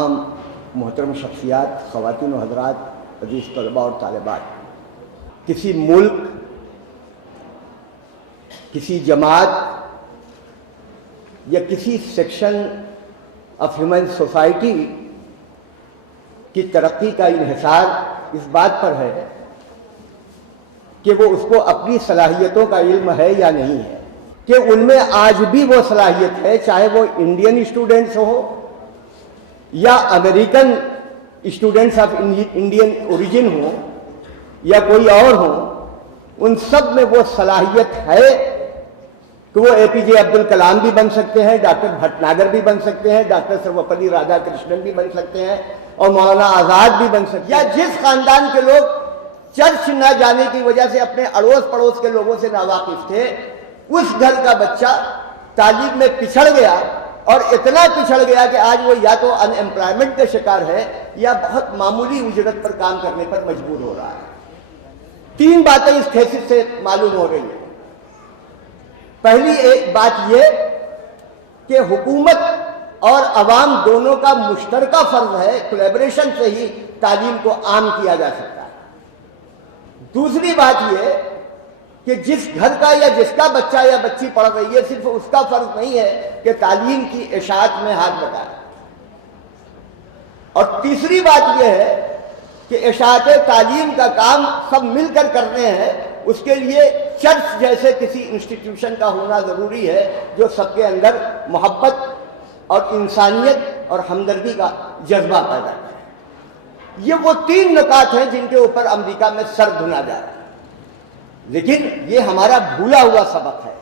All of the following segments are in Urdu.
محترم شخصیات، خواتین و حضرات، عزیز طلباء اور طالبات، کسی ملک، کسی جماعت یا کسی سیکشن آف ہیومن سوسائٹی کی ترقی کا انحصار اس بات پر ہے کہ وہ اس کو اپنی صلاحیتوں کا علم ہے یا نہیں ہے، کہ ان میں آج بھی وہ صلاحیت ہے، چاہے وہ انڈین اسٹوڈنٹس ہوں یا American students of Indian origin ہوں یا کوئی اور ہوں، ان سب میں وہ صلاحیت ہے کہ وہ اے پی جے عبد الکلام بھی بن سکتے ہیں، ڈاکٹر بھٹناگر بھی بن سکتے ہیں، ڈاکٹر سروپلی رادھا کرشنن بھی بن سکتے ہیں اور مولانا آزاد بھی بن سکتے ہیں، یا جس خاندان کے لوگ چرچ نہ جانے کی وجہ سے اپنے اڑوس پڑوس کے لوگوں سے ناواقف تھے، اس گھر کا بچہ تعلیم میں پچھڑ گیا اور اتنا پچھڑ گیا کہ آج وہ یا تو ان ایمپلائمنٹ کا شکار ہے یا بہت معمولی اجرت پر کام کرنے پر مجبور ہو رہا ہے۔ تین باتیں اس تھیسس سے معلوم ہو رہی ہیں۔ پہلی ایک بات یہ کہ حکومت اور عوام دونوں کا مشترکہ فرض ہے، کولیبریشن سے ہی تعلیم کو عام کیا جا سکتا ہے۔ دوسری بات یہ کہ جس گھر کا یا جس کا بچہ یا بچی پڑھ رہی ہے، صرف اس کا فرض نہیں ہے کہ تعلیم کی اشاعت میں ہاتھ بٹائے، اور تیسری بات یہ ہے کہ اشاعت تعلیم کا کام سب مل کر کرنے ہیں، اس کے لیے چرچ جیسے کسی انسٹیٹیوشن کا ہونا ضروری ہے جو سب کے اندر محبت اور انسانیت اور ہمدردی کا جذبہ پیدا کرے۔ یہ وہ تین نکات ہیں جن کے اوپر امریکہ میں سر دھنا جا رہا ہے، لیکن یہ ہمارا بھولا ہوا سبق ہے،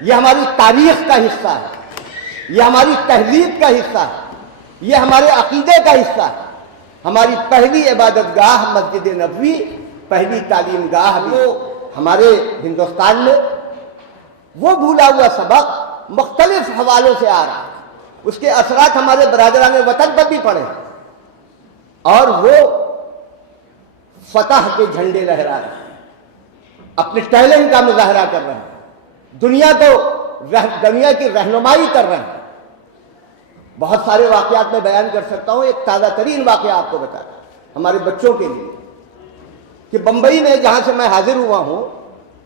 یہ ہماری تاریخ کا حصہ ہے، یہ ہماری تہذیب کا حصہ ہے، یہ ہمارے عقیدے کا حصہ ہے۔ ہماری پہلی عبادت گاہ مسجد نبوی، پہلی تعلیم گاہ وہ ہمارے ہندوستان میں، وہ بھولا ہوا سبق مختلف حوالوں سے آ رہا ہے، اس کے اثرات ہمارے برادران وطن پر بھی پڑے اور وہ فتح کے جھنڈے لہرا رہے ہیں، اپنے ٹیلنٹ کا مظاہرہ کر رہے ہیں، دنیا کی رہنمائی کر رہے ہیں۔ بہت سارے واقعات میں بیان کر سکتا ہوں، ایک تازہ ترین واقعہ آپ کو بتاتا ہوں ہمارے بچوں کے لیے، کہ بمبئی میں جہاں سے میں حاضر ہوا ہوں،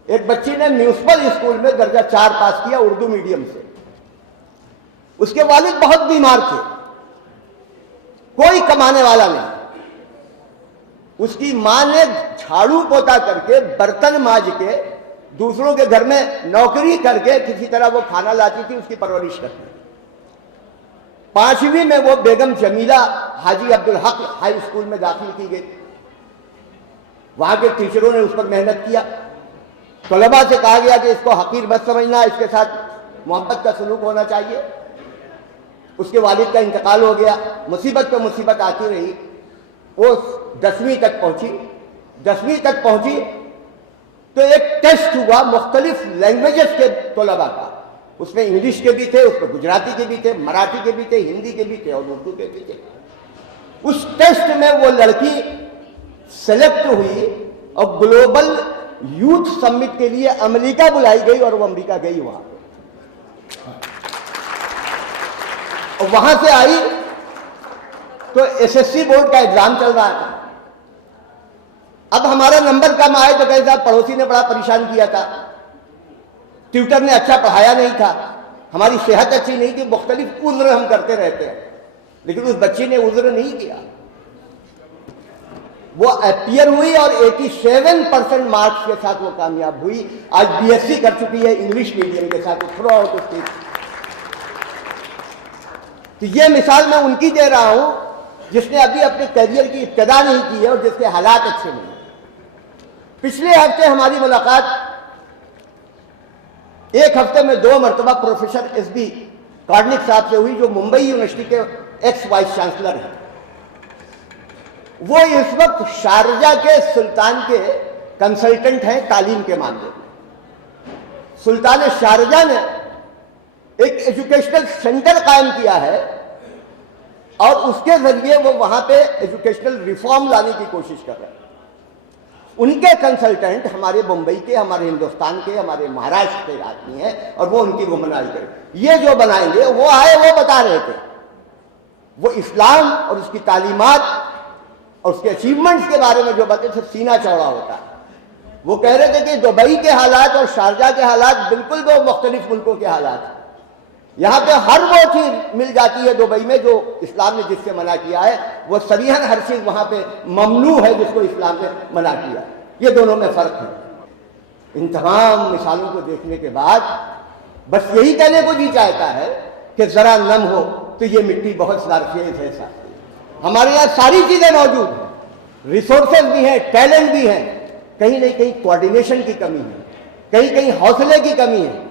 ایک بچی نے میونسپل اسکول میں درجہ 4 پاس کیا اردو میڈیم سے۔ اس کے والد بہت بیمار تھے، کوئی کمانے والا نہیں، اس کی ماں نے جھاڑو پوتا کر کے، برتن مانج کے، دوسروں کے گھر میں نوکری کر کے کسی طرح وہ کھانا لاتی تھی، اس کی پرورش کرتی۔ 5ویں میں وہ بیگم جمیلہ حاجی عبدالحق ہائی اسکول میں داخل کی گئی، وہاں کے ٹیچروں نے اس پر محنت کیا، طلباء سے کہا گیا کہ اس کو حقیر مت سمجھنا، اس کے ساتھ محبت کا سلوک ہونا چاہیے۔ اس کے والد کا انتقال ہو گیا، مصیبت پہ مصیبت آتی رہی، وہ 10ویں تک پہنچی تو ایک ٹیسٹ ہوا مختلف لینگویجز کے طلباء کا، اس میں انگلش کے بھی تھے، اس میں گجراتی کے بھی تھے، مراٹھی کے بھی تھے، ہندی کے بھی تھے اور اردو کے بھی تھے۔ اس ٹیسٹ میں وہ لڑکی سلیکٹ ہوئی اور گلوبل یوتھ سمٹ کے لیے امریکہ بلائی گئی اور وہ امریکہ گئی وہاں، اور وہاں سے آئی تو ایس ایس سی بورڈ کا ایگزام چل رہا تھا۔ اب ہمارا نمبر کم آئے تو کہتے صاحب پڑوسی نے بڑا پریشان کیا تھا، ٹیوٹر نے اچھا پڑھایا نہیں تھا، ہماری صحت اچھی نہیں تھی، مختلف عذر ہم کرتے رہتے ہیں، لیکن اس بچی نے عذر نہیں کیا، وہ اپیئر ہوئی اور 87% مارکس کے ساتھ وہ کامیاب ہوئی۔ آج بی ایس سی کر چکی ہے انگلش میڈیم کے ساتھ تھرو آؤٹ اسٹیٹ۔ تو یہ مثال میں ان کی دے رہا ہوں جس نے ابھی اپنے کیریئر کی ابتدا نہیں کی ہے اور جس کے حالات اچھے نہیں ہیں۔ پچھلے ہفتے ہماری ملاقات ایک ہفتے میں 2 مرتبہ پروفیسر ایس بی کارنک صاحب سے ہوئی، جو ممبئی یونیورسٹی کے ایکس وائس چانسلر ہیں۔ وہ اس وقت شارجہ کے سلطان کے کنسلٹنٹ ہیں تعلیم کے معاملے میں۔ سلطان شارجہ نے ایک ایجوکیشنل سینٹر قائم کیا ہے اور اس کے ذریعے وہ وہاں پہ ایجوکیشنل ریفارم لانے کی کوشش کر رہے ہیں۔ ان کے کنسلٹنٹ ہمارے بمبئی کے، ہمارے ہندوستان کے، ہمارے مہاراشٹر کے آدمی ہیں اور وہ ان کی رہنمائی کریں۔ یہ جو بنائیں گے وہ آئے، وہ بتا رہے تھے وہ اسلام اور اس کی تعلیمات اور اس کے اچیومنٹس کے بارے میں جو باتیں تھے سینہ چوڑا ہوتا ہے. وہ کہہ رہے تھے کہ دبئی کے حالات اور شارجہ کے حالات بالکل دو مختلف ملکوں کے حالات ہیں. یہاں پہ ہر وہ چیز مل جاتی ہے دبئی میں جو اسلام نے جس سے منع کیا ہے، وہ صریحاً ہر چیز وہاں پہ ممنوع ہے جس کو اسلام نے منع کیا ہے. یہ دونوں میں فرق ہے. ان تمام مثالوں کو دیکھنے کے بعد بس یہی کہنے کو جی چاہتا ہے کہ ذرا نم ہو تو یہ مٹی بہت زرخیز ہے. ہمارے یہاں ساری چیزیں موجود ہیں، ریسورسز بھی ہیں، ٹیلنٹ بھی ہیں. کہیں نہیں کہیں کوآرڈینیشن کی کمی ہے، کہیں کہیں حوصلے کی کمی ہے،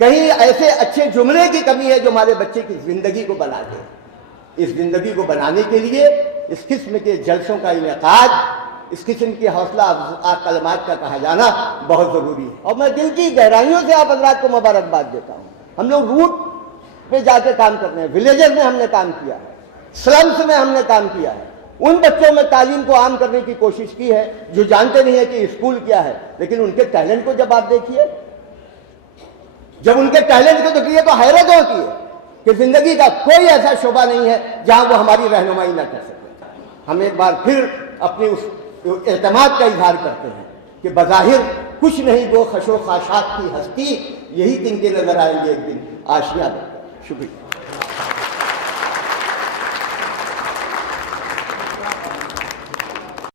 کہیں ایسے اچھے جملے کی کمی ہے جو ہمارے بچے کی زندگی کو بنا دے. اس زندگی کو بنانے کے لیے اس قسم کے جلسوں کا انعقاد، اس قسم کے حوصلہ افزا کلمات کا کہا جانا بہت ضروری ہے. اور میں دل کی گہرائیوں سے آپ حضرات کو مبارکباد دیتا ہوں. ہم لوگ روٹ پہ جا کے کام کرتے ہیں، ولیجز میں ہم نے کام کیا ہے، سلمس میں ہم نے کام کیا ہے. ان بچوں میں تعلیم کو عام کرنے کی کوشش کی ہے جو جانتے نہیں ہیں کہ اسکول کیا ہے. لیکن ان کے ٹیلنٹ کو جب آپ دیکھیے، جب ان کے ٹیلنٹ کو دیکھیے تو حیرت ہوتی ہے کہ زندگی کا کوئی ایسا شعبہ نہیں ہے جہاں وہ ہماری رہنمائی نہ کر سکے. ہم ایک بار پھر اپنے اس اعتماد کا اظہار کرتے ہیں کہ بظاہر کچھ نہیں گو خش و خاشاک کی ہستی، یہی دن کے نظر آئیں گے ایک دن آشیاں. شکریہ.